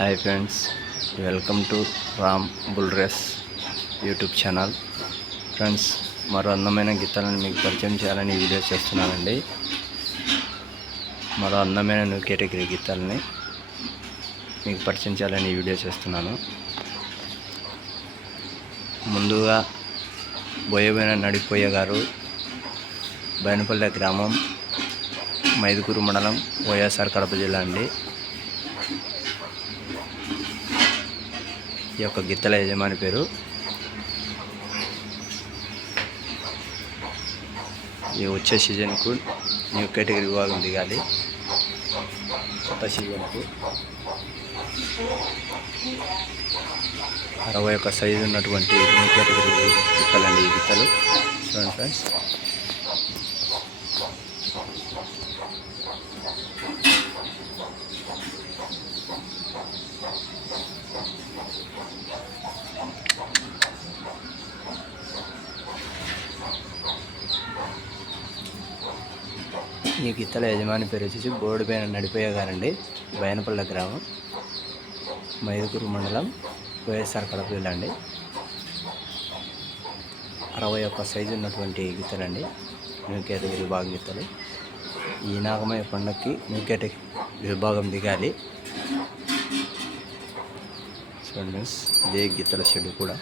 Hi friends, welcome to Ram bull race YouTube channel. Friends, మరో అందమైన గీతాలను మీకు పరిచయం చేయాలని ఈ వీడియో చేస్తున్నానండి. మరో అందమైన న్యూ కేటగిరీ గీతాలని మీకు పరిచయం చేయాలని ఈ వీడియో చేస్తున్నాను. ముందుగా బోయబోయిన నడిపోయే గారు, బైనపల్లె గ్రామం, మైదుకూరు మండలం, వైఎస్ఆర్ కడప జిల్లా అండి. ఈ యొక్క గిత్తల యజమాని పేరు. ఈ వచ్చే సీజన్కు న్యూ కేటగిరీ విభాగం దిగాలి. కొత్త సీజన్కు 61 సైజు ఉన్నటువంటి న్యూ కేటగిరీ గిత్తలండి ఈ గిత్తలు. చూడండి ఫ్రెండ్స్, ఈ గిత్తల యజమాని పేరు వచ్చేసి బోడిపైన నడిపోయే గారండి. బైనపల్లె గ్రామం, మైదుకూరు మండలం, వైఎస్ఆర్ కడప జిల్లా అండి. 61 సైజు ఉన్నటువంటి గిత్తలండి, న్యూ కేటగిరీ విభాగం గిత్తలు. ఈ నాగమయ్య పండుగకి న్యూ కేటగిరీ విభాగం దిగాలి. చూడండి, ఇదే గిత్తల షెడ్ కూడా.